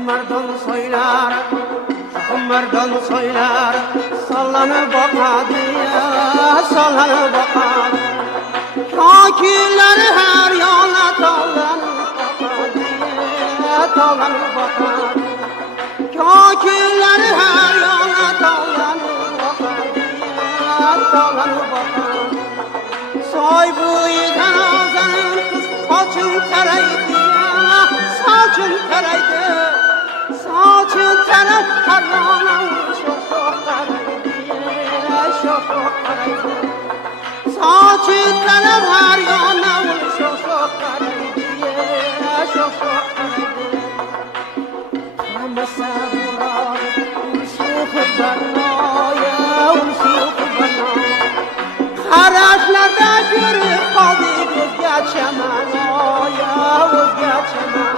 Kumardan soylar, kumardan soylar, sallanıp bakadı ya, sallanıp bakadı. Kaküller her yana dallanıp bakadı ya, dallanıp bakadı. Kaküller her yana dallanıp bakadı ya, dallanıp bakadı. Soy boyudan ağzının kız saçın tereydi ya, saçın tereydi. Saçın tereydi, her yana çok tereydi ya, çok tereydi. Saçın tereydi, her yana çok tereydi ya, çok tereydi. Ama sabra, unsuf bana ya, unsuf bana. Haraçlarda görüp kaldı özge çemen, ya özge çemen.